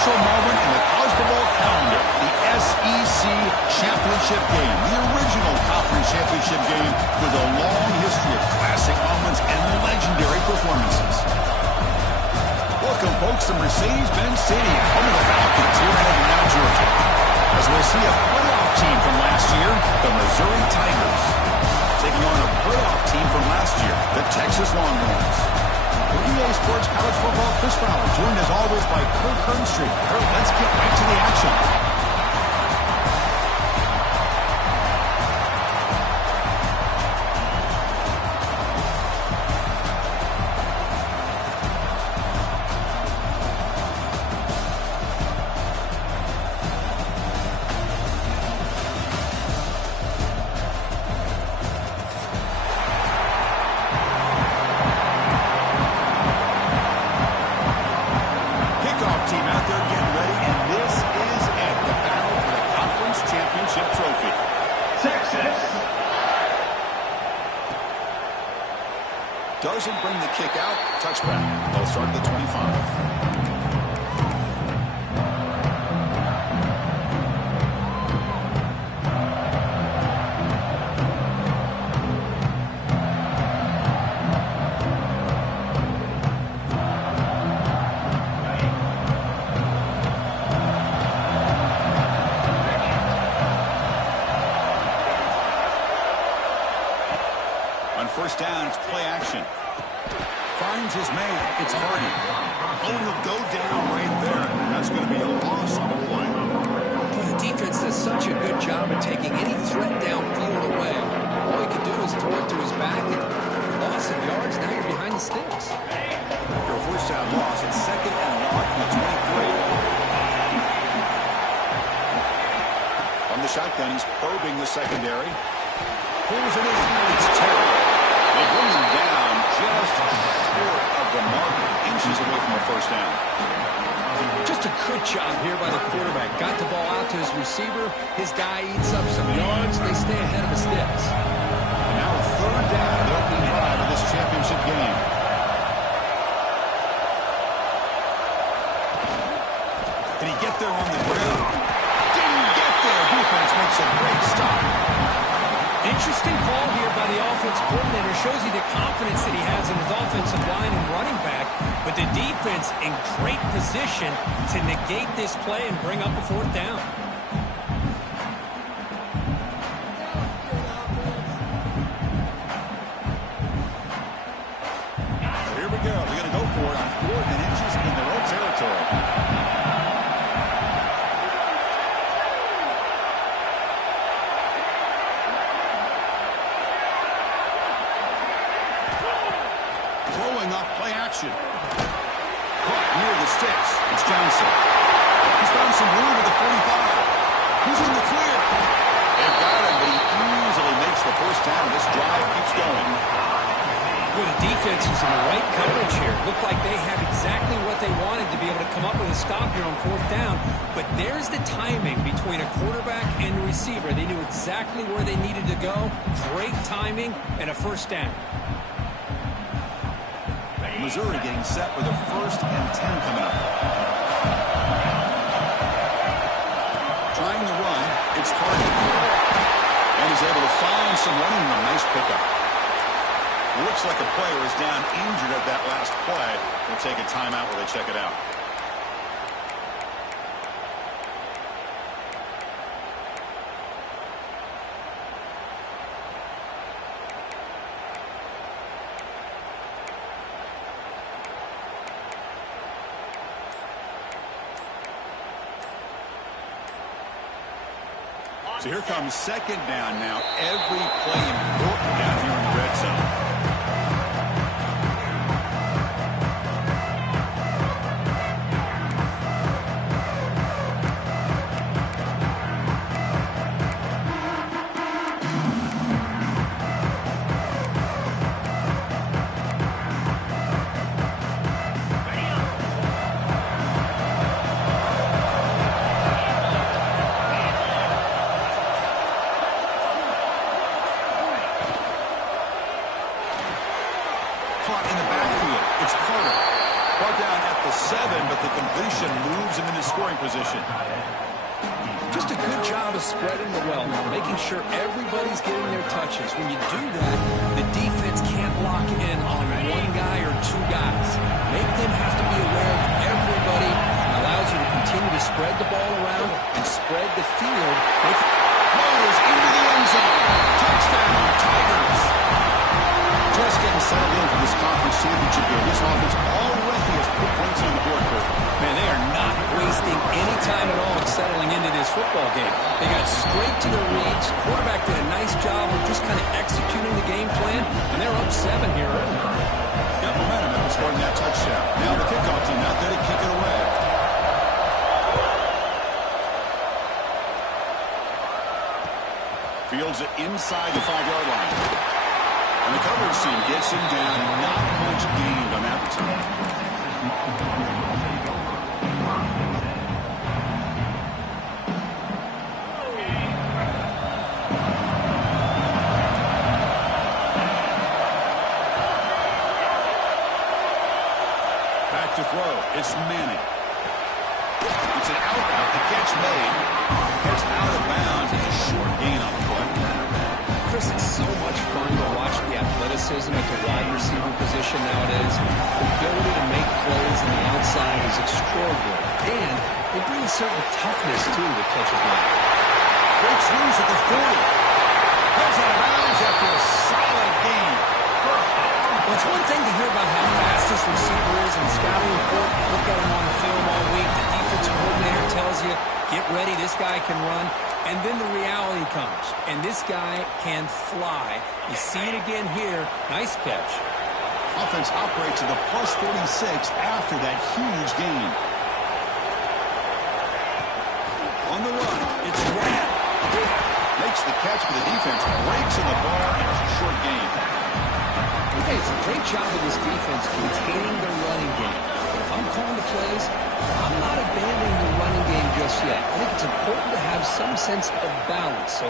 crucial moment in the college football calendar, the SEC Championship game, the original conference championship game with a long history of classic moments and legendary performances. Welcome, folks, to Mercedes-Benz Stadium, home of the Falcons here in Atlanta, Georgia. As we'll see a playoff team from last year, the Missouri Tigers, taking on a playoff team from last year, the Texas Longhorns. For EA Sports College Football, Chris Fowler, joined as always by Kirk Herbstreit. Kirk, let's get right to the action. Doesn't bring the kick out. Touchback. They'll start at the 25. On first down, it's play action. Finds his man. It's Hardy. Oh, he'll go down right there. That's going to be a loss on the play. The defense does such a good job of taking any threat downfield away. All he can do is throw it to his back and loss of yards. Now you're behind the sticks. Your first down loss. It's second and long from the 23. On the shotgun, he's probing the secondary. Pulls it in. It's terrible. They bring him down just short of the marker, inches away from a first down. Just a good job here by the quarterback. Got the ball out to his receiver. His guy eats up some yards. They stay ahead of the sticks. And now a third down, the opening drive of this championship game. Did he get there on the ground? Didn't get there. Defense makes a great stop. Interesting call here by the offense coordinator. Shows you the confidence that he has in his offensive line and running back. But the defense in great position to negate this play and bring up a fourth down. Here we go. We're going to go for it on 4th and inches in their own territory. Play action. Caught near the sticks. It's Johnson. He's found some room at the 45. Who's in the clear? They've got him, but he easily makes the first down. This drive keeps going. Well, the defense is in the right coverage here. Looked like they had exactly what they wanted to be able to come up with a stop here on 4th down. But there's the timing between a quarterback and a receiver. They knew exactly where they needed to go. Great timing and a first down. Missouri getting set with a 1st and 10 coming up. Trying to run, it's Hardy. And he's able to find some running room. Nice pickup. Looks like a player is down injured at that last play. We'll take a timeout while they check it out. So here comes second down now. Every play important down here in the red zone. 7, but the completion moves him into scoring position. Just a good job of spreading the wealth, making sure everybody's getting their touches. When you do that, the defense can't lock in on one guy or two guys. Make them have to be aware of everybody. Allows you to continue to spread the ball around and spread the field. Rolls into the end zone. Touchdown, Tigers. Just getting settled in for this conference championship game. This offense already has put points on the board. Man, they are not wasting any time at all settling into this football game. They got straight to their reads. Quarterback did a nice job of just kind of executing the game plan, and they're up 7 here early. Got momentum after scoring that touchdown. Now the kickoff team out there to kick it away. Fields it inside the 5-yard line. And the coverage team gets him down. Not much gained on that return. Back to throw. It's Manning. It's an out route. The catch made. Gets out of bounds. It's a short gain on the play. Chris, it's so much fun to watch the athleticism at the wide receiver position nowadays. The ability to make plays on the outside is extraordinary. And they bring a certain toughness, too, that catches my eye. Breaks loose at the 40. Heads out of bounds after a solid gain. Well, it's one thing to hear about how fast this receiver is in the scouting report. You look at him on the film all week. The defensive coordinator tells you, get ready, this guy can run. And then the reality comes, and this guy can fly. You see it again here. Nice catch. Offense operates to the plus 46 after that huge gain. On the run, it's Grant. Makes the catch, but the defense breaks in the ball, and it's a short gain. Okay, it's a great job of this defense containing their running game. If I'm calling the plays, I'm not abandoning the running game just yet. I think it's important to have some sense of balance. So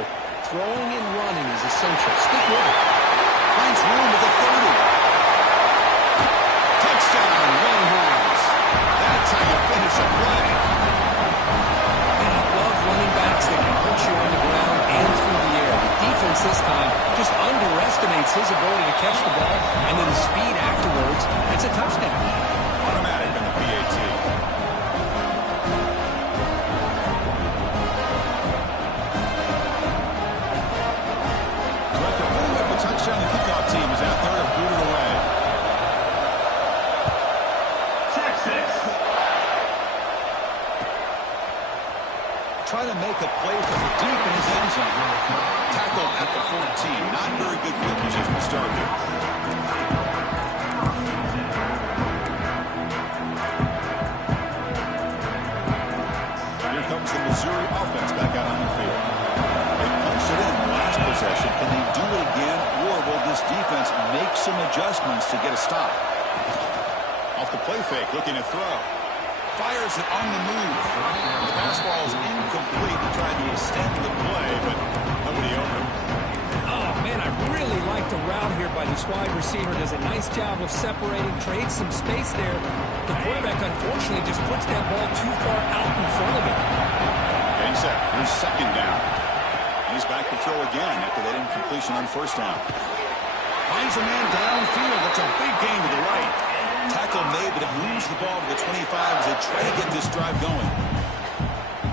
throwing and running is essential. Stick with it. Finds room at the 30. Touchdown, Longhorns. That's how you finish a play. And I love running backs that can put you on the ground and through the air. The defense this time just underestimates his ability to catch the ball, and then the speed afterwards. It's a touchdown. Automatic on the PAT. Director putting up a touchdown. The kickoff team is out there to boot it away. Try to make a play from deep in his end zone. Tackle at the 14. Not very good field position to start here. Here comes the Missouri offense back out on the field. They punched it in the last possession. Can they do it again, or will this defense make some adjustments to get a stop? Off the play fake, looking to throw. Fires it on the move. The pass ball is incomplete. He tried to extend the play, but nobody opened him. Oh, man, I really like the route here by this wide receiver. Does a nice job of separating, creates some space there. The quarterback, unfortunately, just puts that ball too far out in front of him. Game set. Here's second down. He's back to throw again after that incompletion on first down. Finds a man downfield. That's a big gain to the right. Tackle made, but it moves the ball to the 25 as they try to get this drive going.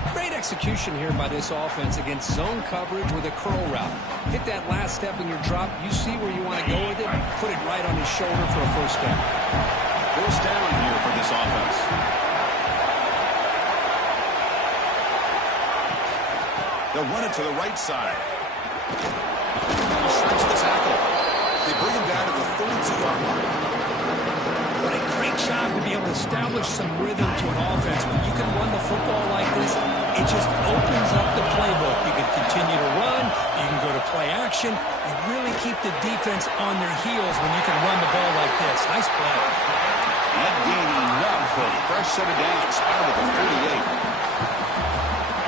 Great execution here by this offense against zone coverage with a curl route. Hit that last step in your drop. You see where you want to go with it. Put it right on his shoulder for a first down. First down here for this offense. They'll run it to the right side. He shreds the tackle. They bring him down to the 32-yard line. What a great job to be able to establish some rhythm to an offense. When you can run the football like this, it just opens up the playbook. You can continue to run. You can go to play action. And really keep the defense on their heels when you can run the ball like this. Nice play. Not gain enough for a fresh set of downs. Out of the 38.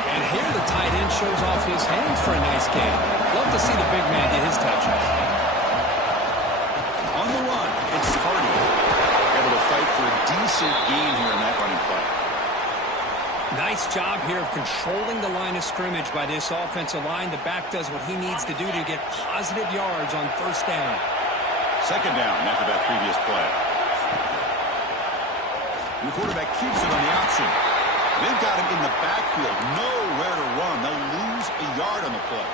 And here the tight end shows off his hands for a nice game. Love to see the big man get his touches. On the run, it's Hardy. Able to fight for a decent decent gain here in that running play. Nice job here of controlling the line of scrimmage by this offensive line. The back does what he needs to do to get positive yards on first down. Second down after that previous play. The quarterback keeps it on the option. They've got him in the backfield. Nowhere to run. They'll lose a yard on the play.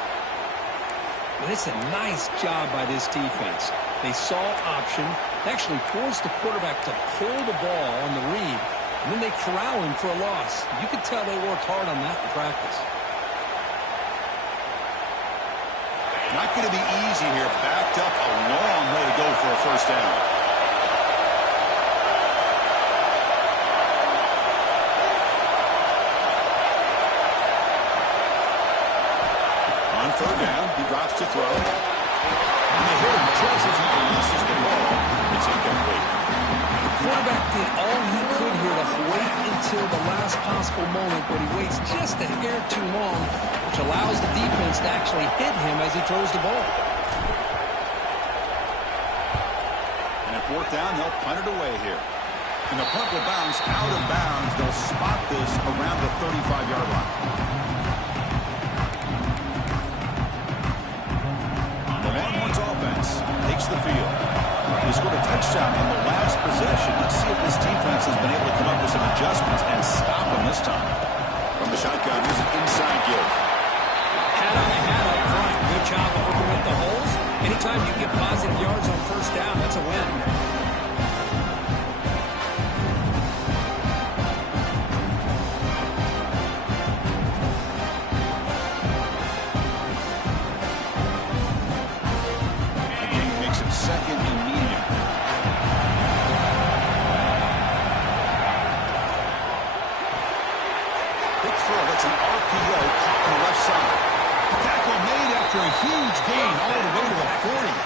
Well, it's a nice job by this defense. They saw option. They actually forced the quarterback to pull the ball on the read, and then they corral him for a loss. You could tell they worked hard on that in practice. Not going to be easy here. Backed up a long way to go for a first down. On third down, he drops to throw. And they hit him just as he releases the ball. It's incomplete. The quarterback did all he could here to wait until the last possible moment, but he waits just a hair too long, which allows the defense to actually hit him as he throws the ball. And at fourth down, they'll punt it away here. And the punt will bounce out of bounds. They'll spot this around the 35-yard line. The Longhorns offense takes the field. They scored a touchdown in the last possession. Let's see if this defense has been able to come up with some adjustments and stop them this time. From the shotgun, here's an inside give. Hat on a hat up front. Good job of opening up the holes. Anytime you get positive yards on first down, that's a win. Second and medium. Big throw. That's an RPO caught on the left side. Tackle made after a huge gain all the way to the 40.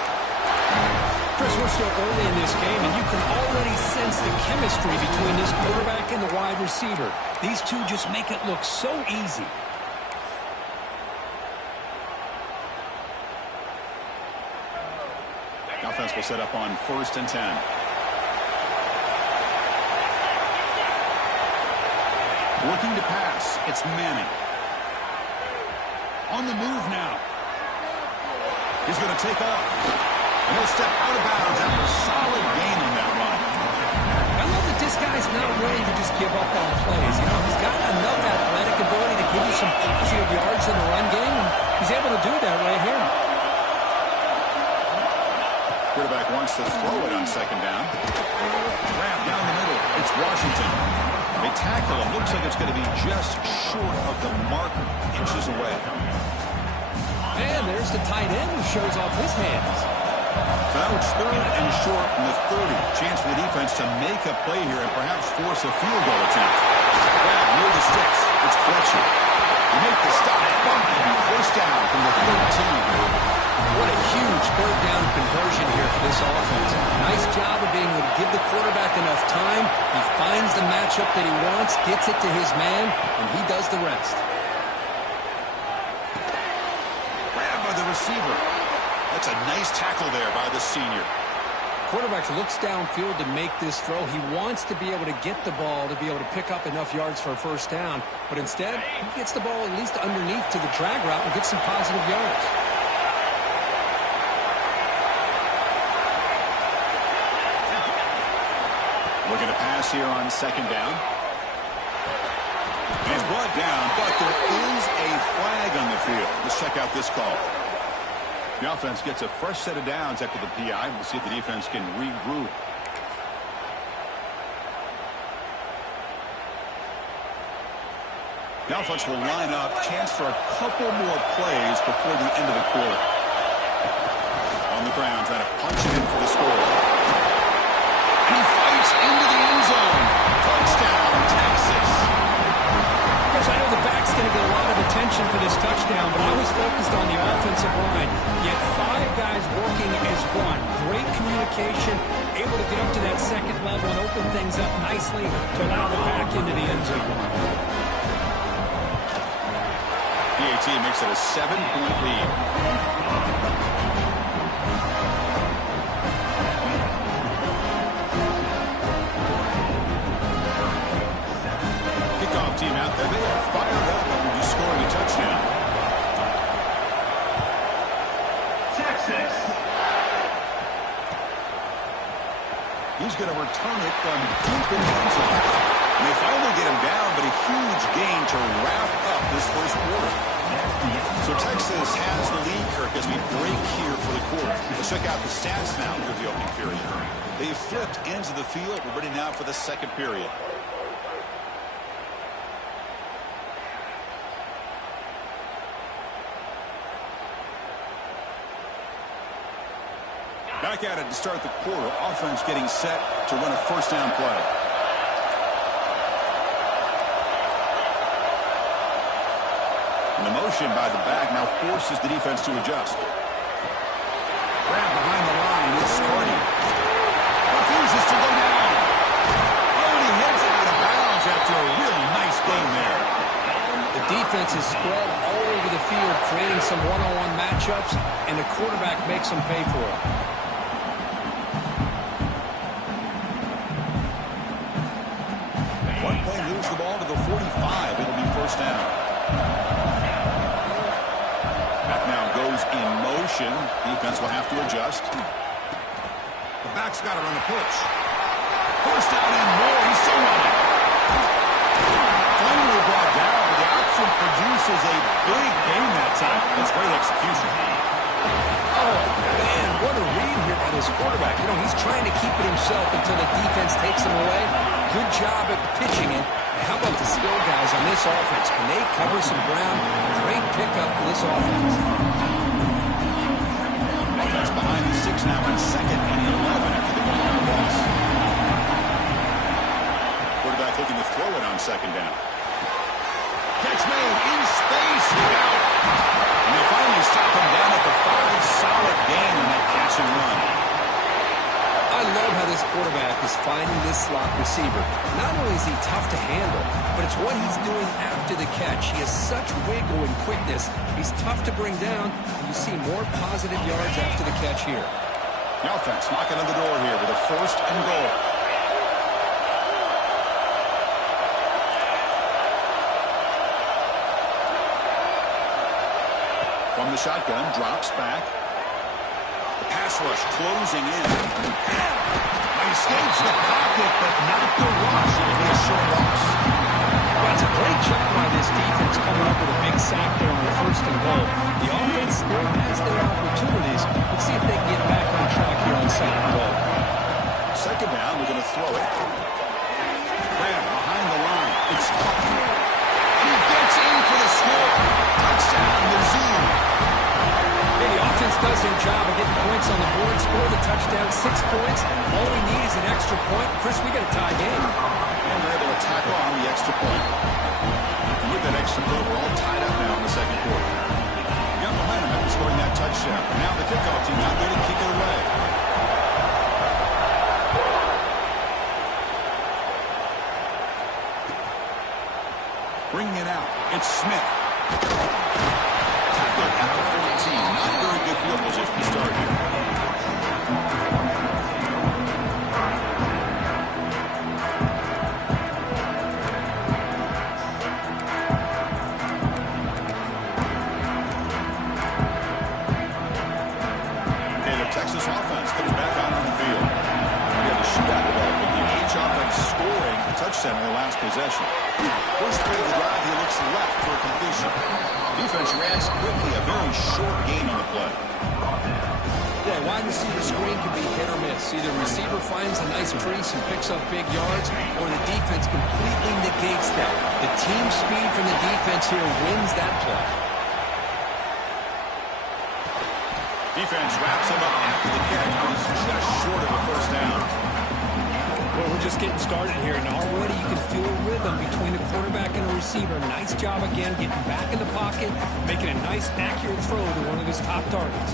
Chris, we're still early in this game, and you can already sense the chemistry between this quarterback and the wide receiver. These two just make it look so easy. Offense will set up on 1st and 10. Working to pass. It's Manning. On the move now. He's going to take off. And he'll step out of bounds after a solid gain on that run. I love that this guy's not willing to just give up on plays. You know, he's got enough athletic ability to give you some positive yards in the run game, and he's able to do that right here. Quarterback wants to throw it on second down. Grab down the middle. It's Washington. They tackle him. Looks like it's going to be just short of the mark, inches away. And there's the tight end who shows off his hands. So now it's 3rd and short in the 30. Chance for the defense to make a play here and perhaps force a field goal attempt. Grab near the sticks. It's Fletcher. They make the stop. And first down from the 13. What a huge third down conversion here for this offense. Nice job of being able to give the quarterback enough time. He finds the matchup that he wants, gets it to his man, and he does the rest. Grabbed by the receiver. That's a nice tackle there by the senior. Quarterback looks downfield to make this throw. He wants to be able to get the ball to be able to pick up enough yards for a first down, but instead, he gets the ball at least underneath to the drag route and gets some positive yards. Looking to pass here on second down. And it's brought down, but there is a flag on the field. Let's check out this call. The offense gets a fresh set of downs after the PI. We'll see if the defense can regroup. The offense will line up. Chance for a couple more plays before the end of the quarter. On the ground, trying to punch it in for the score. And he fights into the end zone. Touchdown, Texas. Coach, I know the back's going to get a lot of attention for this touchdown, but I was focused on the offensive line. Yet 5 guys working as one. Great communication, able to get up to that second level and open things up nicely to allow the back into the end zone. PAT makes it a 7-point lead. He's going to return it from deep in the end zone. And they finally get him down, but a huge gain to wrap up this first quarter. So Texas has the lead, Kirk, as we break here for the quarter. Let's check out the stats now for the opening period. They flipped into the field. We're ready now for the second period. Back at it to start the quarter. Offense getting set to run a first down play. And the motion by the back now forces the defense to adjust. Grab behind the line. It's Sparty. Refuses to go down. Oh, and he heads out of bounds after a really nice game there. The defense is spread all over the field, creating some one-on-one matchups, and the quarterback makes them pay for it. One play moves the ball to the 45. It'll be first down. Back now goes in motion. Defense will have to adjust. The back's got it on the pitch. First down and more. He's still running. Finally brought down, but the option produces a big gain that time. That's great execution. Oh, man, what a read here by this quarterback. You know, he's trying to keep it himself until the defense takes him away. Good job at pitching it. How about the skill guys on this offense? Can they cover some ground? Great pickup for this offense. Offense behind the 6 now on 2nd and 11 after the long loss. Quarterback looking to throw it on 2nd down. Catch made in space. Out. And they finally stop him down at the 5. Solid gain on that catch and run. I love how this quarterback is finding this slot receiver. Not only is he tough to handle, but it's what he's doing after the catch. He has such wiggle and quickness. He's tough to bring down, and you see more positive yards after the catch here. The offense knocking on the door here with a 1st and goal. From the shotgun, drops back. The pass rush closing in. He escapes the pocket, but not the rush. It'll be a short loss. That's a great job by this defense coming up with a big sack there on the 1st and goal. The offense still has their opportunities. Let's see if they can get back on track here on 2nd and goal. 2nd down, we're going to throw it. Graham behind the line. It's Bucky. He gets in for the score. Touchdown, Mizzou. The offense does their job of getting points on the board, score the touchdown, 6 points. All we need is an extra point. Chris, we got a tie game. And we're able to tack on the extra point. And with that extra point, we're all tied up now in the 2nd quarter. We got momentum after scoring that touchdown. Now the kickoff team out there to kick it away. Bringing it out, it's Smith. Tackled at the 14. Not very good field position to start here. Okay, the Texas offense comes back out on the field. We have a shootout developing here. Each offense scoring a touchdown in their last possession. First play of the drive, he looks left for a completion. Defense reacts quickly, a very short gain on the play. Yeah, wide receiver screen can be hit or miss. Either receiver finds a nice crease and picks up big yards, or the defense completely negates that. The team speed from the defense here wins that play. Defense wraps him up after the catch, but he's just short of a first down. Well, we're just getting started here, and already you can feel a rhythm between the quarterback and the receiver. Nice job again, getting back in the pocket, making a nice, accurate throw to one of his top targets.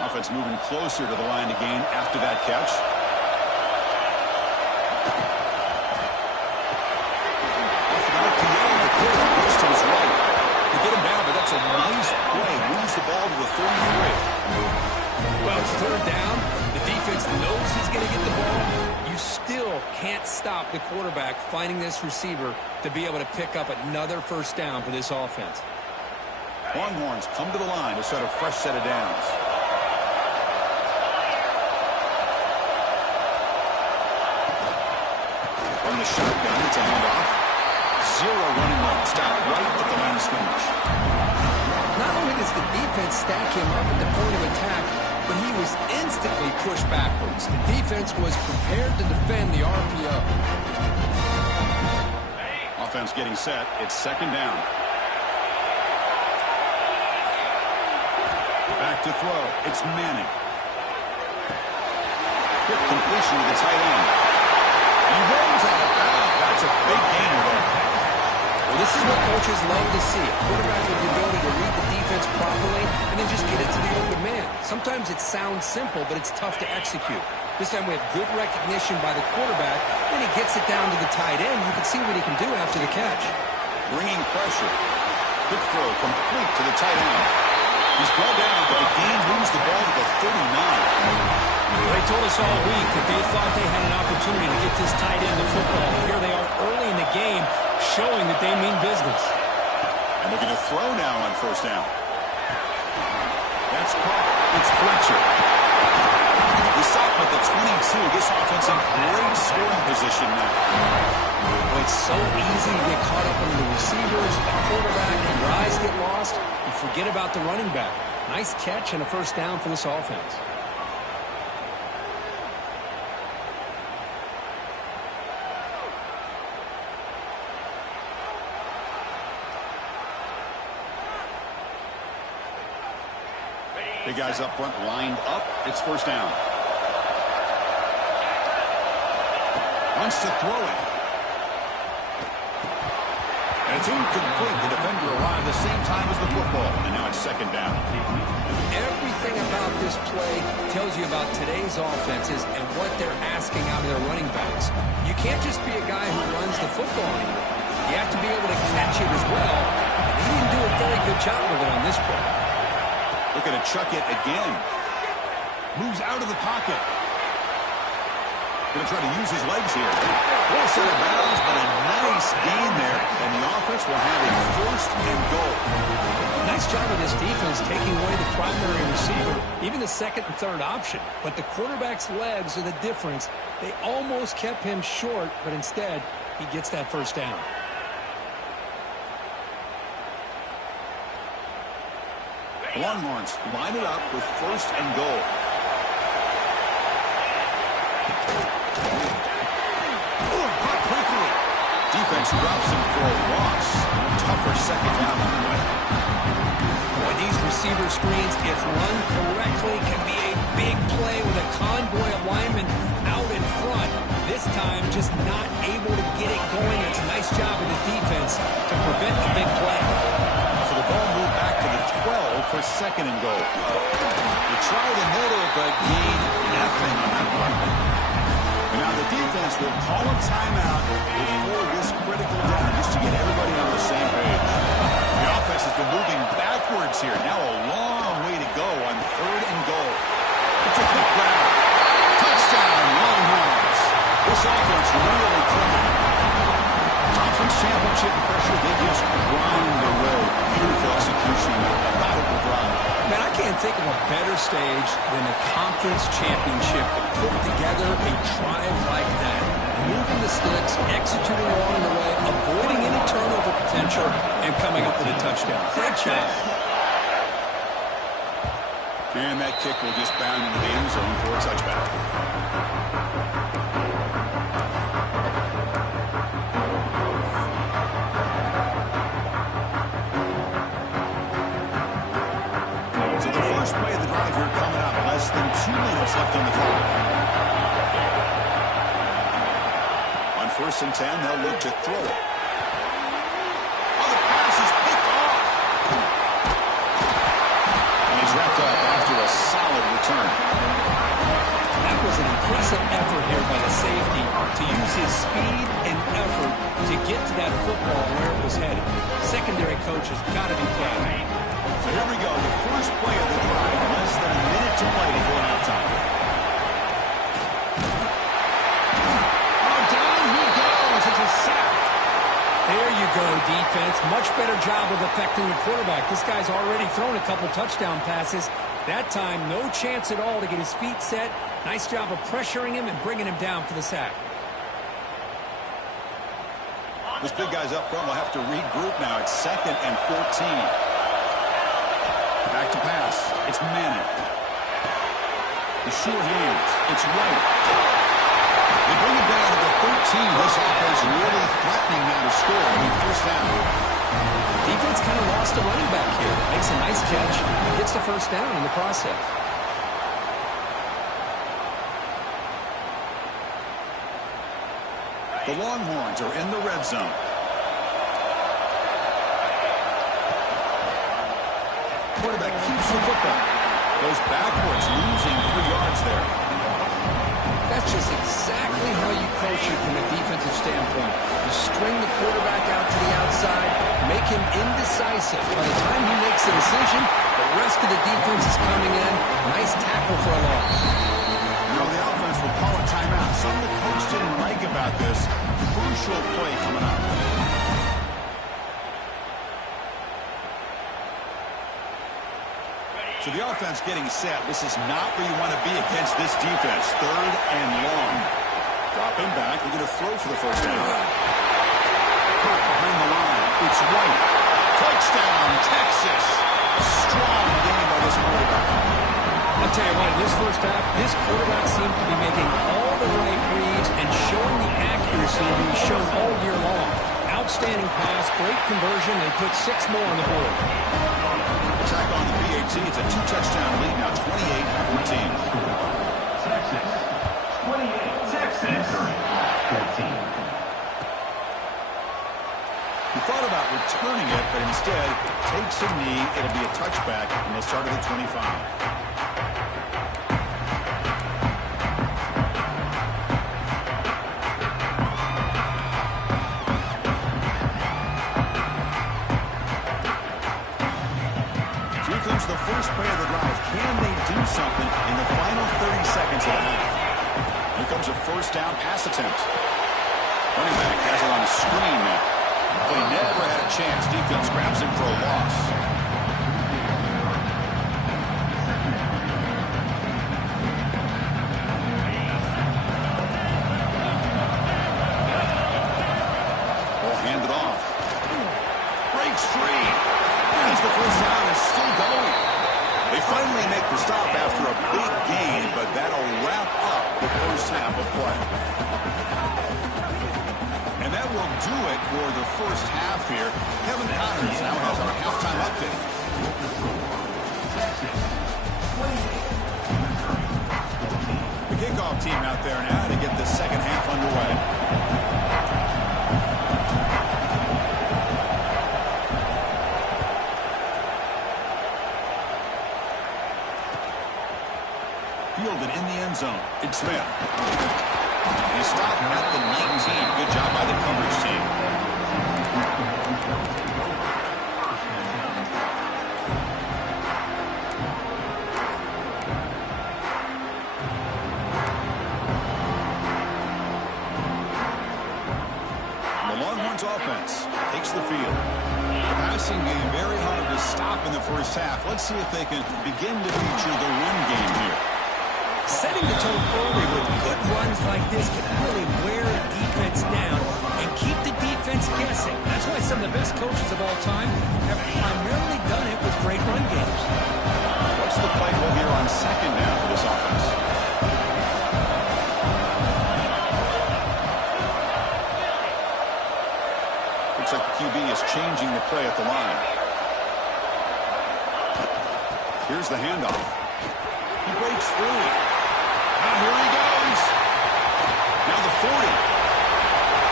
Offense moving closer to the line to gain after that catch. To his right. To get him down, but that's a nice play. Moves the ball to the 33. Well, it's 3rd down. The defense knows he's going to get the ball. You still can't stop the quarterback finding this receiver to be able to pick up another first down for this offense. Longhorns come to the line to set a fresh set of downs. From the shotgun, it's a handoff. Zero running left. Stop right at the line of scrimmage. Not only does the defense stack him up at the point of attack, but he was instantly pushed backwards. The defense was prepared to defend the RPO. Offense getting set. It's second down. Back to throw. It's Manning. Quick completion to the tight end. He rolls out of bounds. That's a big gainer there. Well, this is what coaches love to see. A quarterback with the ability to read the defense properly and then just get it to the open man. Sometimes it sounds simple, but it's tough to execute. This time we have good recognition by the quarterback. Then he gets it down to the tight end. You can see what he can do after the catch. Bringing pressure. Quick throw complete to the tight end. He's brought down, but the game moves the ball to the 39. They told us all week that they thought they had an opportunity to get this tight end the football. Here they are early in the game, showing that they mean business. And looking to throw now on first down. That's caught. It's Fletcher. He's stopped at the 22. This offense in great scoring position now. Well, it's so easy to get caught up in the receivers, the quarterback, and your eyes get lost. You forget about the running back. Nice catch and a first down for this offense. The guys up front lined up. It's first down. Wants to throw it. And it's incomplete. The defender arrived the same time as the football. And now it's second down. Everything about this play tells you about today's offenses and what they're asking out of their running backs. You can't just be a guy who runs the football anymore. You have to be able to catch it as well. And he didn't do a very good job of it on this play. Looking to chuck it again. Moves out of the pocket. Going to try to use his legs here. Full set of bounds, but a nice gain there. And the offense will have a first and goal. Nice job of this defense taking away the primary receiver, even the second and third option. But the quarterback's legs are the difference. They almost kept him short, but instead, he gets that first down. Longhorns line it up with first and goal. Caught quickly. Defense drops him for a loss. Tougher second down on the way. Boy, these receiver screens, if run correctly, can be a big play with a convoy of linemen out in front. This time, just not able to get it going. It's a nice job of the defense to prevent the big play. So the ball moved back to the 12 for second and goal. They try the middle, but gain nothing on that run. And now the defense will call a timeout before this critical down, just to get everybody on the same page. The offense has been moving backwards here. Now a long way to go on third and goal. It's a quick grab. Touchdown, Longhorns. This offense really clicking. Conference championship pressure, they just grind away. Beautiful execution, methodical drive. Man, I can't think of a better stage than the conference championship to put together a drive like that. Moving the sticks, executing along the way, avoiding any turnover potential, and coming up with a touchdown. Great job. And that kick will just bound into the end zone for a touchback. Play of the drive here coming up. Less than 2 minutes left on the clock. On first and 10, they'll look to throw it. Oh, the pass is picked off. And he's wrapped up after a solid return. That was an impressive effort here by the safety to use his speed and effort to get to that football where it was headed. Secondary coach has got to be proud. So here we go, the first play of the drive, less than a minute to play before halftime. Oh, down he goes, it's a sack. There you go, defense. much better job of affecting the quarterback. This guy's already thrown a couple touchdown passes. That time, no chance at all to get his feet set. Nice job of pressuring him and bringing him down for the sack. This big guy's up front will have to regroup now. It's 2nd and 14. Back to pass. It's Manning. The sure hands. It's White. They bring it down to the 13. This offense really threatening now to score on the first down. Defense kind of lost a running back here. Makes a nice catch. Gets the first down in the process. The Longhorns are in the red zone. Quarterback keeps the football. Goes backwards, losing 3 yards there. That's just exactly how you coach it from a defensive standpoint. You string the quarterback out to the outside, make him indecisive. By the time he makes a decision, the rest of the defense is coming in. Nice tackle for a loss. Now the offense will call a timeout. Something the coach didn't like about this. Crucial play coming up. So the offense getting set. This is not where you want to be against this defense. 3rd and long. Dropping back. They're going to throw for the first down. Caught behind the line. It's White. Touchdown, Texas. Strong game by this quarterback. I'll tell you what, in this first half, this quarterback seemed to be making all the right reads and showing the accuracy that he's shown all year long. Outstanding pass, great conversion, and put 6 more on the board. Attack on the PAT. It's a 2-touchdown lead now, 28-14. Texas, 28. Texas, 15. He thought about returning it, but instead takes a knee. It'll be a touchback, and they'll start at the 25. The first play of the drive. Can they do something in the final 30 seconds of the half? Here comes a first down pass attempt. Running back has it on the screen now. But he never had a chance. Defense grabs him for a loss. Ball handed off. Breaks free. As the first down is still going. They finally make the stop after a big gain, but that'll wrap up the first half of play. And that will do it for the first half here. Kevin Connors now has our halftime update. The kickoff team out there now to get the second half underway. Fielded in the end zone. It's Smith. He stopped at the 19. Good job by the coverage team. The Longhorns offense takes the field. The passing game very hard to stop in the first half. Let's see if they can begin to feature the run game here. Setting the tone early with good runs like this can really wear a defense down and keep the defense guessing. That's why some of the best coaches of all time have primarily done it with great run games. What's the play call here on second down for this offense? Looks like the QB is changing the play at the line. Here's the handoff. He breaks free. Now here he goes. Now the 40.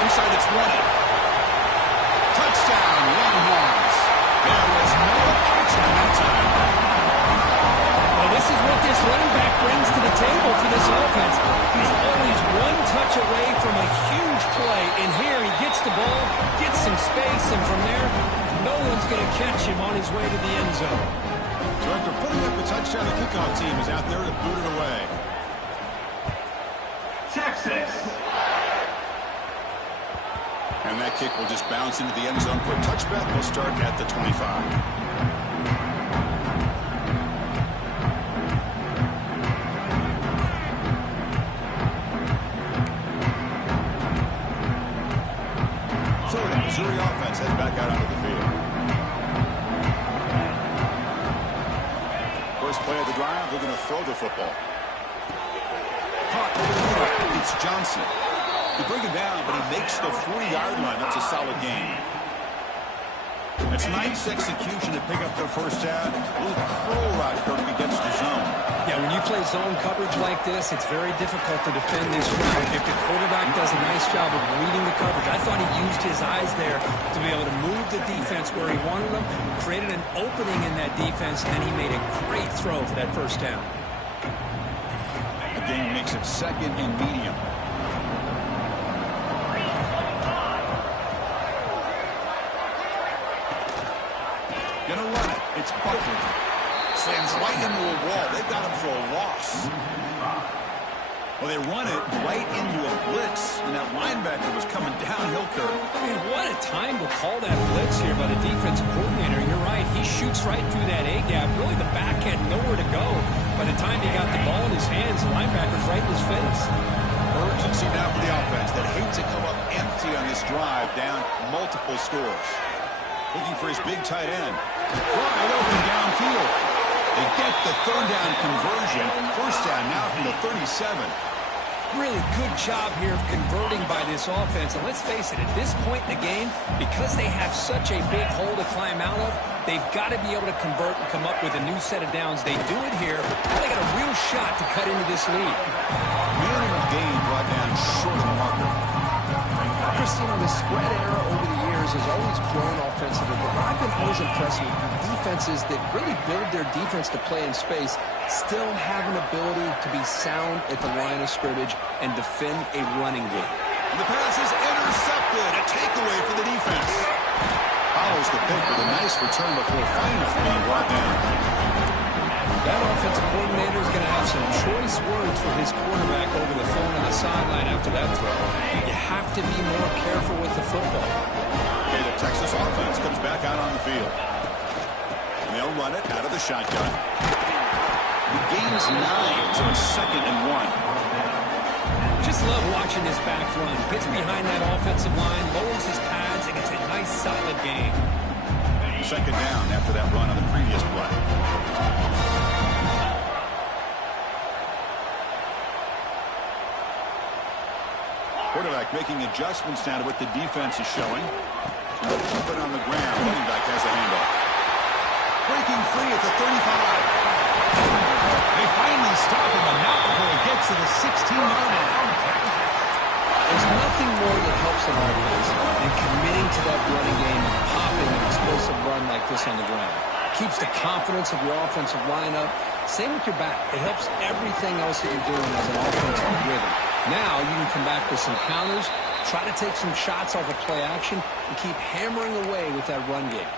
Inside the 20. Touchdown, Longhorns. There was no catching that time. Well, this is what this running back brings to the table for this offense. He's always one touch away from a huge play. And here he gets the ball, gets some space, and from there, no one's going to catch him on his way to the end zone. So after putting up the touchdown, the kickoff team is out there to boot it away. Texas. And that kick will just bounce into the end zone for a touchback. We'll start at the 25. Missouri offense heads back out onto the field. First play of the drive, they're going to throw the football. Caught over the middle. It's Johnson. They bring him down, but he makes the 40-yard line. That's a solid gain. It's nice execution to pick up their first down. A little crow route Kirk against the zone. Yeah, when you play zone coverage like this, it's very difficult to defend this route if the quarterback does a nice job of reading the coverage. I thought he used his eyes there to be able to move the defense where he wanted them, created an opening in that defense, and then he made a great throw for that first down. The game makes it second and medium. Gonna run it. It's Buckner. Slams right into a wall. They've got him for a loss. Well, they run it right into a blitz, and that linebacker was coming downhill, Kirk. I mean, what a time to call that blitz here by the defensive coordinator. You're right. He shoots right through that A-gap. Really, the back had nowhere to go. By the time he got the ball in his hands, the linebacker's right in his face. Urgency now for the offense that hates to come up empty on this drive, down multiple scores. Looking for his big tight end. Wide open downfield. They get the third down conversion. First down now from the 37. Really good job here of converting by this offense. And let's face it, at this point in the game, because they have such a big hole to climb out of, they've got to be able to convert and come up with a new set of downs. They do it here. Now they got a real shot to cut into this lead. Minimal gain brought down short of the marker. Christine, the spread era over the years has always grown offensively, but what I've been always impressed with defenses that really build their defense to play in space still have an ability to be sound at the line of scrimmage and defend a running game. And the pass is intercepted. A takeaway for the defense. Follows the pick with a nice return before finally being brought down. That offensive coordinator is going to have some choice words for his quarterback over the phone on the sideline after that throw. You have to be more careful with the football. Okay, the Texas offense comes back out on the field. And they'll run it out of the shotgun. The gain's 9, so it's 2nd and 1. Just love watching this back run. Gets behind that offensive line, lowers his pads, and gets a nice solid gain. 2nd down after that run on the previous play. Quarterback making adjustments now to what the defense is showing. Keep it on the ground. Running back has a handoff. Breaking free at the 35. They finally stop him, but not before he gets to the 16-yard line. There's nothing more that helps an offense than committing to that running game and popping an explosive run like this on the ground. Keeps the confidence of your offensive lineup. Same with your back. It helps everything else that you're doing as an offensive rhythm. Now you can come back with some counters, try to take some shots off of play action, and keep hammering away with that run game.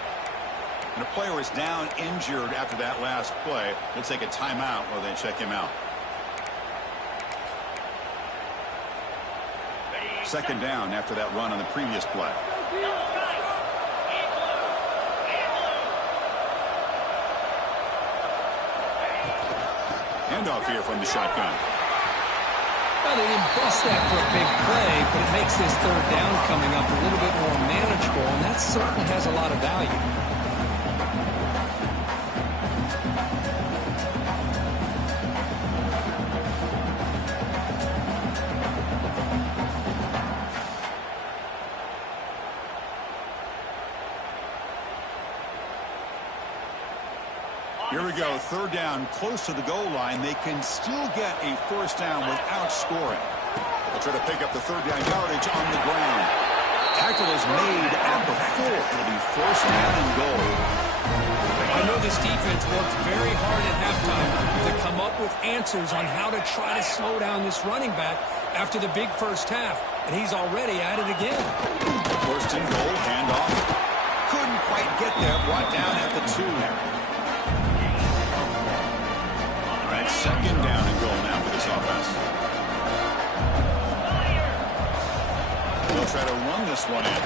And a player is down injured after that last play. They'll take a timeout while they check him out. 2nd down after that run on the previous play. Handoff here from the shotgun. Well, they didn't bust that for a big play, but it makes this third down coming up a little bit more manageable, and that certainly has a lot of value. Here we go, 3rd down, close to the goal line. They can still get a first down without scoring. They'll try to pick up the 3rd down yardage on the ground. Tackle is made at the 4. It'll be 1st down and goal. I know this defense worked very hard at halftime to come up with answers on how to try to slow down this running back after the big first half, and he's already at it again. 1st and goal, handoff. Couldn't quite get there, brought down at the 2. 2nd down and goal now for this offense. They'll try to run this one in.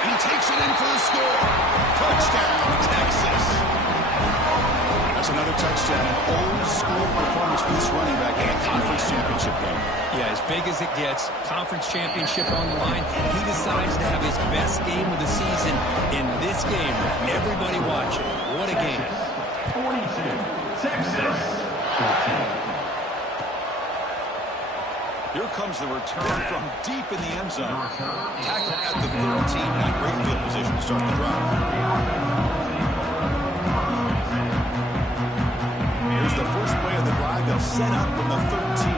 And he takes it in for the score. Touchdown, Texas. That's another touchdown. An old-school performance for this running back in a conference championship game. Yeah, as big as it gets, conference championship on the line. He decides to have his best game of the season in this game with everybody watching. What a game. 42, Texas 14. Here comes the return from deep in the end zone. Tackle at the 13. Not great field position to start the drive. Here's the first play of the drive. They'll set up from the 13.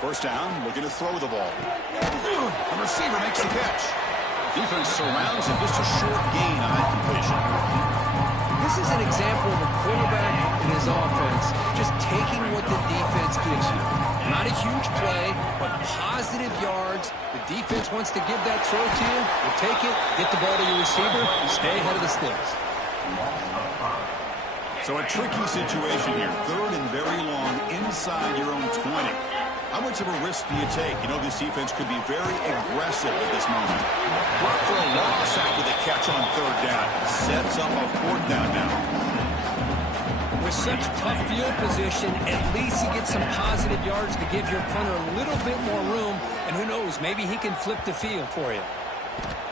First down, looking to throw the ball. The receiver makes the catch. Defense surrounds him. Just a short gain on that completion. This is an example of a quarterback and his offense just taking what the defense gives you. Not a huge play, but positive yards. The defense wants to give that throw to you. You take it, get the ball to your receiver, and stay ahead of the sticks. So a tricky situation here. Third and very long inside your own 20. How much of a risk do you take? You know, this defense could be very aggressive at this moment. Look for a loss after the catch on third down. Sets up a fourth down now. With such tough field position, at least you get some positive yards to give your punter a little bit more room. And who knows, maybe he can flip the field for you.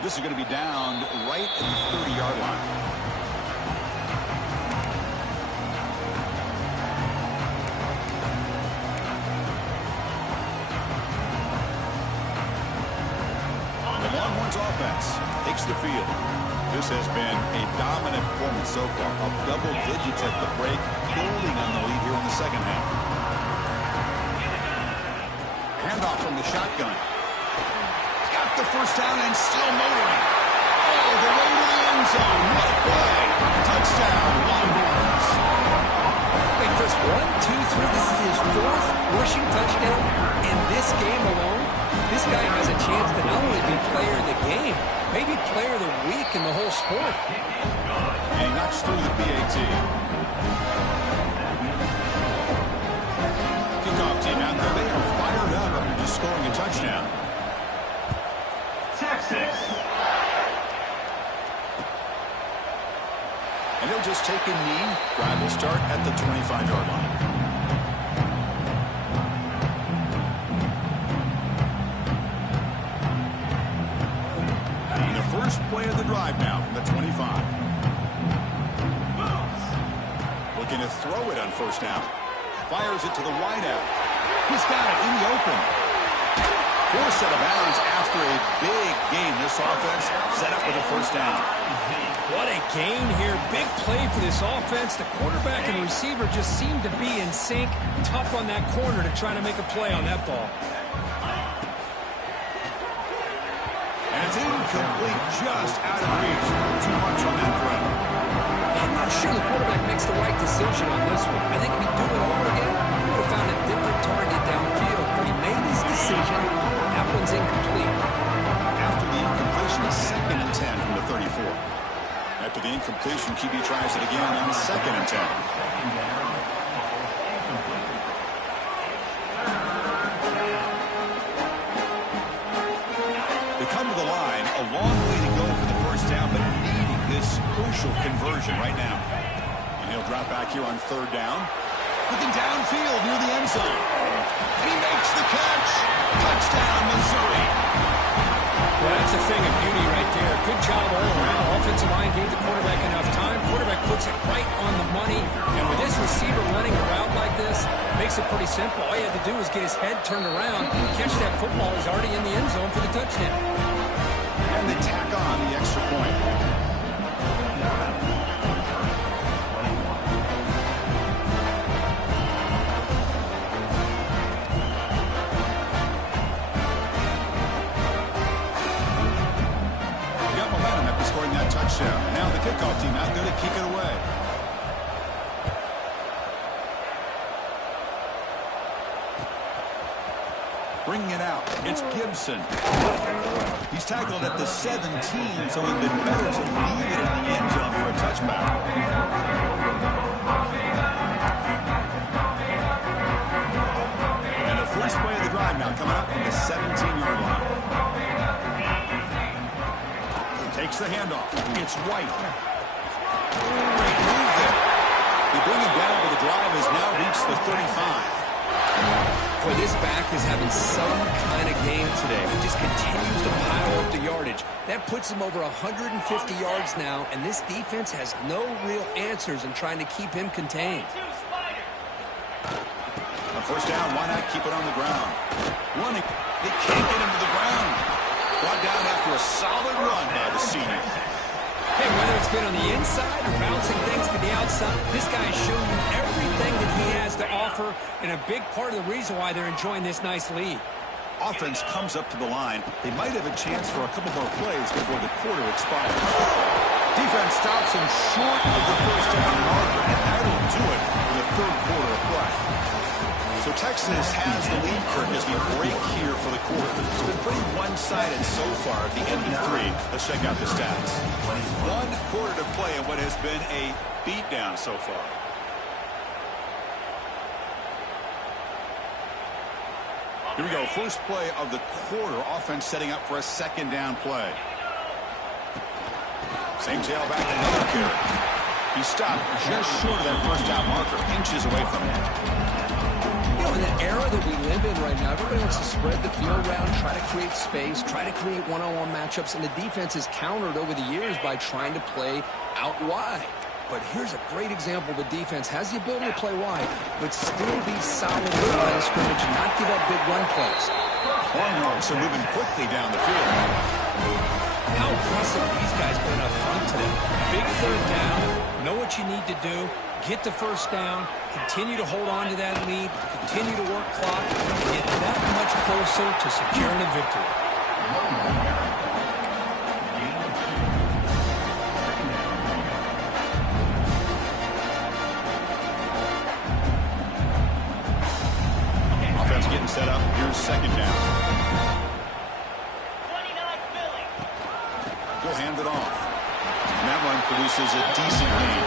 This is going to be down right at the 30-yard line. Offense takes the field. This has been a dominant performance so far. Up double digits at the break, building on the lead here in the second half. Handoff from the shotgun. Got the first down and still motoring. All the way to the end zone. What a play. Touchdown, Longhorns. Wait, Chris, 1, 2, 3. This is his fourth rushing touchdown in this game alone. This guy has a chance to not only be player of the game, maybe player of the week in the whole sport. And he knocks through the PAT. Kickoff team out there. They are fired up after just scoring a touchdown. Texas. And he'll just take a knee. Drive will start at the 25-yard line. First play of the drive now from the 25. Looking to throw it on first down. Fires it to the wideout. He's got it in the open. Forced out of bounds after a big game. This offense set up with a first down. What a game here. Big play for this offense. The quarterback and receiver just seem to be in sync. Tough on that corner to try to make a play on that ball. And it's incomplete, just out of reach. Too much on that throw. I'm not sure the quarterback makes the right decision on this one. I think if he do it over again, he would have found a different target downfield. But he made his decision. That one's incomplete. After the incompletion, second and 10 from the 34. After the incompletion, QB tries it again on second and 10. Come to the line, a long way to go for the first down, but needing this crucial conversion right now. And he'll drop back here on third down. Looking downfield near the end zone. And he makes the catch. Touchdown, Missouri. Well, that's a thing of beauty right there. Good job all around. Offensive line gave the quarterback enough time. Quarterback puts it right on the money. And with this receiver running a route like this, makes it pretty simple. All you have to do is get his head turned around, catch that football. He's already in the end zone for the touchdown. And they tack on the extra point. Got momentum after scoring that touchdown. Now the kickoff team out there to kick it away. Bringing it out. It's Gibson. He's tackled at the 17, so it would have been better to leave it in the end zone for a touchback. And the first play of the drive takes the handoff. It's White. Great move there. They bring him down, but the drive has now reached the 35. Boy, this back is having some kind of game today. He just continues to pile up the yardage. That puts him over 150 yards now, and this defense has no real answers in trying to keep him contained. On first down, why not keep it on the ground? Running, they can't get him to the ground. Brought down after a solid run by the senior. Hey, whether it's been on the inside or bouncing things to the outside, this guy is showing you everything that he has to offer, and a big part of the reason why they're enjoying this nice lead. Offense comes up to the line. They might have a chance for a couple more plays before the quarter expires. Defense stops him short of the first down marker, and that'll do it in the third quarter of play. So Texas has the lead, Kirk, as we break here for the quarter. It's been pretty one-sided so far at the end of 3. Let's check out the stats. 1 quarter to play in what has been a beatdown so far. Here we go. First play of the quarter. Offense setting up for a second down play. Same tailback, another carry. He stopped just short of that first down marker, inches away from it. You know, in the era that we live in right now, everybody wants to spread the field around, try to create space, try to create one-on-one matchups, and the defense has countered over the years by trying to play out wide. But here's a great example. The defense has the ability to play wide, but still be solid in the line of scrimmage and not give up big run plays. Longhorns are moving quickly down the field. How impressive these guys been up front today. Big third down, know what you need to do, get the first down, continue to hold on to that lead, continue to work clock, and get that much closer to securing a victory. Offense getting set up. Here's second down. We'll hand it off. And that one produces a decent gain.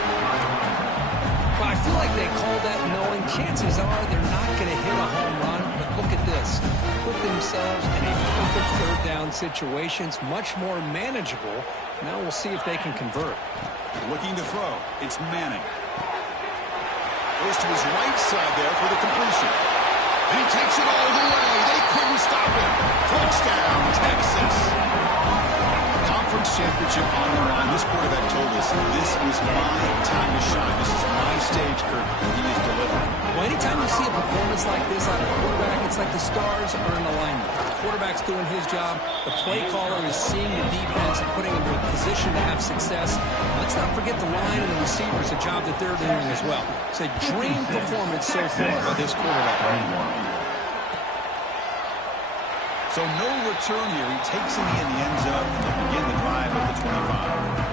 Well, I feel like they called that knowing chances are they're not going to hit a home run, but look at this. Put themselves in a perfect third down situation. It's much more manageable. Now we'll see if they can convert. Looking to throw. It's Manning. Goes to his right side there for the completion. And he takes it all the way. They couldn't stop him. Touchdown, Texas. Conference championship on the line. This quarterback told us, this is my time to shine. This is my stage, Kirk, and he is delivering. Well, anytime you see a performance like this out of a quarterback, it's like the stars are in alignment. The quarterback's doing his job. The play caller is seeing the defense and putting him in a position to have success. Let's not forget the line and the receivers, the job that they're doing as well. It's a dream performance so far by this quarterback. So no return here. He takes it in the end zone to begin the drive at the 25.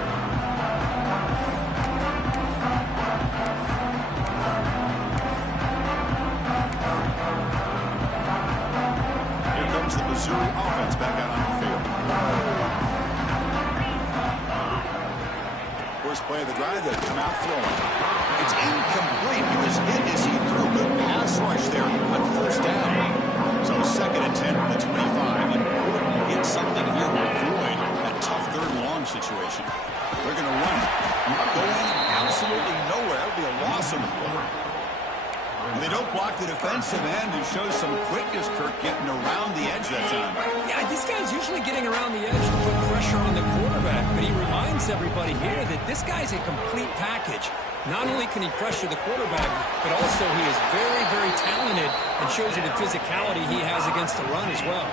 Here comes the Missouri offense back out on the field. First play of the drive, they come out throwing. It's incomplete. He was hit as he threw. Good pass rush there on first down. So second and 10 from the 25. Important to get something here to avoid a tough third and long situation. They're going to run it. Going absolutely nowhere. That would be a loss on the play. And they don't block the defensive end and show some quickness, Kirk, getting around the edge that time. Yeah, this guy's usually getting around the edge to put pressure on the quarterback, but he reminds everybody here that this guy's a complete package. Not only can he pressure the quarterback, but also he is very, very talented and shows you the physicality he has against the run as well.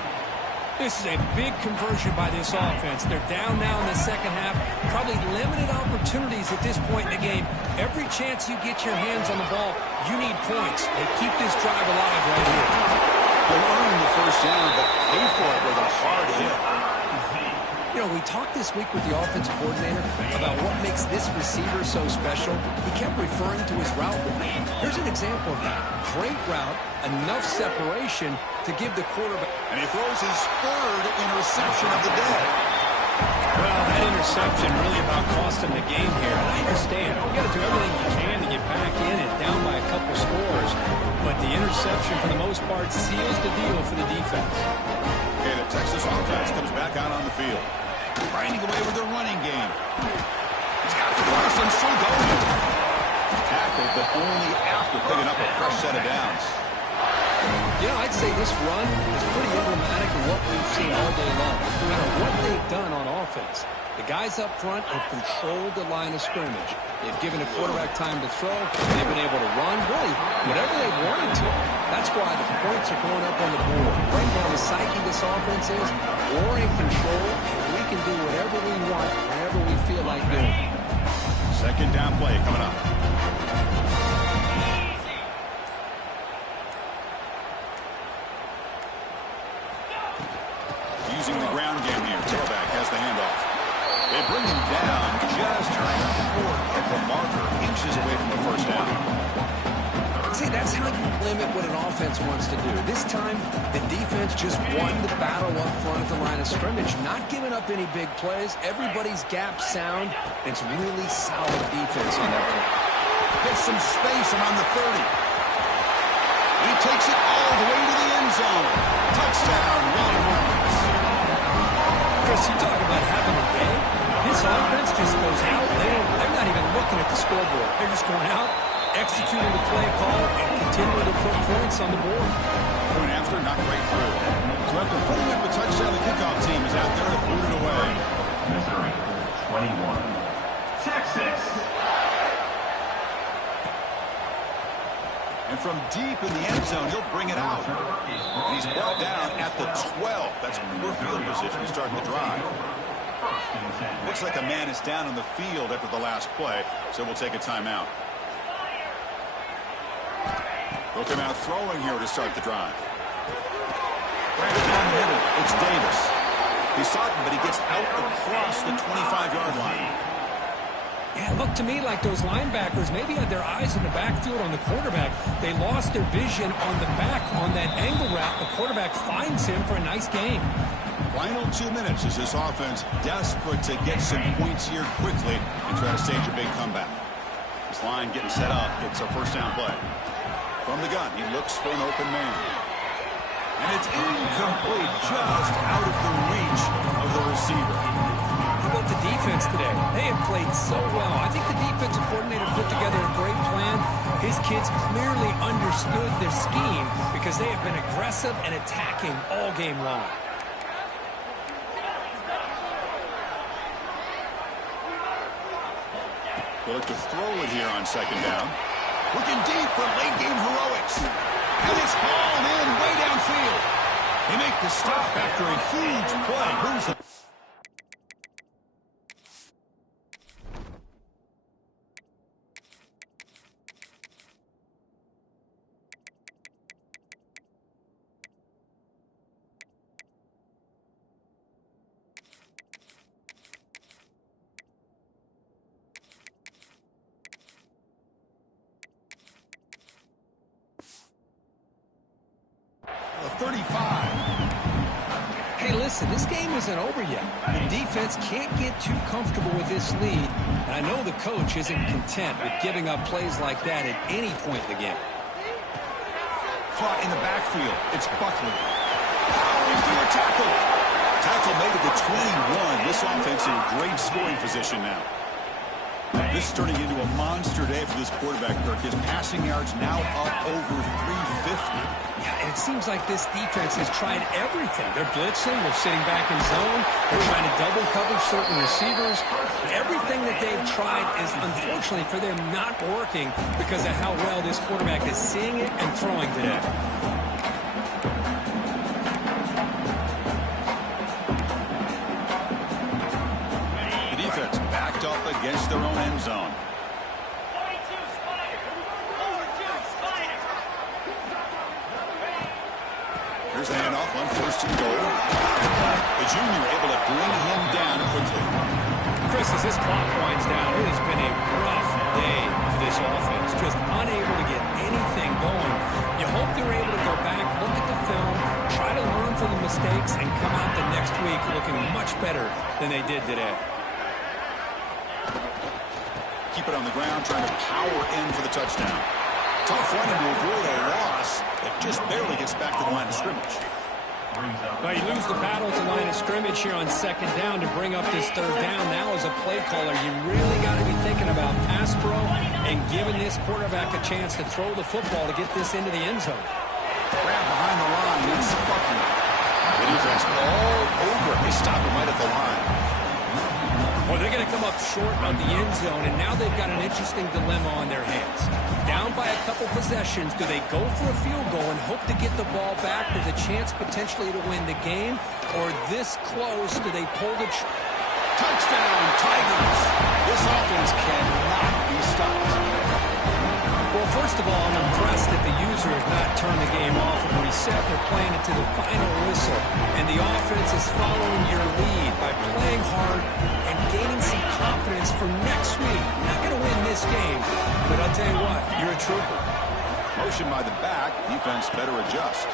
This is a big conversion by this offense. They're down now in the second half. Probably limited opportunities at this point in the game. Every chance you get your hands on the ball, you need points. They keep this drive alive right here. They'll earn the first down, but pay for it with a hard hit. You know, we talked this week with the offensive coordinator about what makes this receiver so special. He kept referring to his route running. Here's an example of that. Great route, enough separation to give the quarterback. And he throws his third interception of the day. Well, that interception really about cost him the game here. And I understand. You got to do everything you can to get back in it, down by a couple scores. But the interception, for the most part, seals the deal for the defense. Okay, the Texas offense comes back out on the field. grinding away with their running game. He's got the cross and still going. Tackled, but only after picking up a fresh set of downs. You know, I'd say this run is pretty emblematic of what we've seen all day long. No matter what they've done on offense, the guys up front have controlled the line of scrimmage. They've given the quarterback time to throw. They've been able to run, really, whatever they've wanted to. That's why the points are going up on the board. Right now, the psyche of this offense is we're in control, and we can do whatever we want, whenever we feel like doing. Second down play coming up. Using the ground game here. Tailback has the handoff. They bring him down just short of the marker, inches away from the first down. See, that's how you limit what an offense wants to do. This time, the defense just won the battle up front at the line of scrimmage, not giving up any big plays. Everybody's gap sound. It's really solid defense on that play. Gets some space around the 30. He takes it all the way to the end zone. Touchdown, Longhorns. Chris, you talk about having a day. This offense just goes out. They're not even looking at the scoreboard. They're just going out, executing the play call, and continuing to put points on the board. Point after, not quite through. So after putting up a touchdown, the kickoff team is out there to boot it away. Missouri, 21. Texas. And from deep in the end zone, he'll bring it out. And he's brought down at the 12. That's poor field position to start the drive. Looks like a man is down on the field after the last play, so we'll take a timeout. They'll come out throwing here to start the drive. Right down the middle, it's Davis. He's talking, but he gets out across the 25-yard line. Yeah, it looked to me like those linebackers maybe had their eyes in the backfield on the quarterback. They lost their vision on the back on that angle route. The quarterback finds him for a nice gain. Final 2 minutes as this offense desperate to get some points here quickly and try to stage a big comeback. This line getting set up. It's a first down play. From the gun, he looks for an open man. And it's incomplete, just out of the reach of the receiver. How about the defense today? They have played so well. I think the defensive coordinator put together a great plan. His kids clearly understood their scheme because they have been aggressive and attacking all game long. They'll look to throw it here on second down. Looking deep for late game heroics. And it's hauled in way downfield. They make the stop after a huge play. Who's the... The 35. Hey, listen, this game isn't over yet. The defense can't get too comfortable with this lead, and I know the coach isn't content with giving up plays like that at any point in the game. Caught in the backfield. It's Buckley. Powering through a tackle. Tackle made at the 21. This offense in great scoring position now. This is turning into a monster day for this quarterback, Kirk. His passing yards now up over 350. Yeah, and it seems like this defense has tried everything. They're blitzing, they're sitting back in zone, they're trying to double cover certain receivers. Everything that they've tried is, unfortunately for them, not working because of how well this quarterback is seeing it and throwing today. The defense backed up against their own end zone. Here's the handoff on first and goal. The junior able to bring him down quickly. Chris, as this clock winds down, it has been a rough day for this offense. Just unable to get anything going. You hope they're able to go back, look at the film, try to learn from the mistakes, and come out the next week looking much better than they did today. Keep it on the ground, trying to power in for the touchdown. Tough running to avoid a loss that just barely gets back to the line of scrimmage. Well, you lose the battle at the line of scrimmage here on second down to bring up this third down. Now as a play caller, you really got to be thinking about pass pro and giving this quarterback a chance to throw the football to get this into the end zone. Grab behind the line. It's Bucky. The defense all over. They stop him right at the line. Well, they're going to come up short of the end zone, and now they've got an interesting dilemma on their hands. Down by a couple possessions, do they go for a field goal and hope to get the ball back with a chance potentially to win the game? Or this close, do they pull the Touchdown, Tigers. This offense cannot be stopped. Well, first of all, I'm impressed that the user has not turned the game off and reset. They're playing it to the final whistle. And the offense is following your lead by playing hard and gaining some confidence for next week. Not going to win this game, but I'll tell you what, you're a trooper. Motion by the back. Defense better adjust.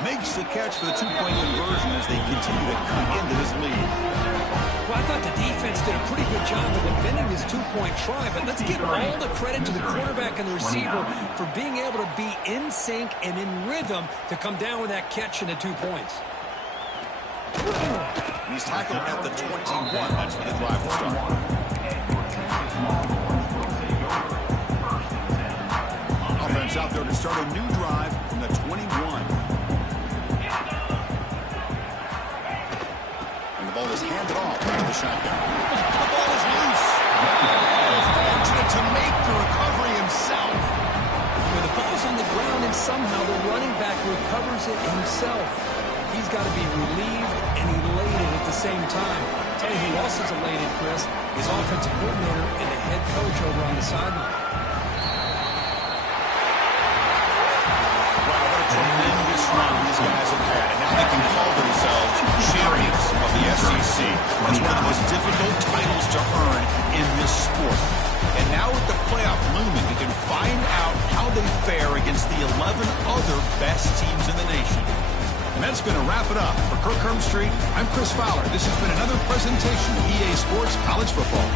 Makes the catch for the two-point conversion as they continue to cut into this lead. Well, I thought the defense did a pretty good job of defending this two-point try, but let's give all the credit to the quarterback and the receiver for being able to be in sync and in rhythm to come down with that catch and the 2 points. He's tackled at the 21. That's where the drive will start. Offense out there to start a new drive from the 21. And the ball is handed off out of the shotgun. The ball is loose. Fortunate to make the recovery himself. When the ball's on the ground and somehow the running back recovers it himself, he's got to be relieved and elated at the same time. I'll tell you who else is elated, Chris, his offensive coordinator and the head coach over on the sideline. Wow, what a tremendous run these guys have had. And now they can call themselves champions of the SEC. That's one of the most difficult titles to earn in this sport. And now with the playoff looming, we can find out how they fare against the 11 other best teams in the nation. And that's going to wrap it up. For Kirk Herbstreit, I'm Chris Fowler. This has been another presentation of EA Sports College Football.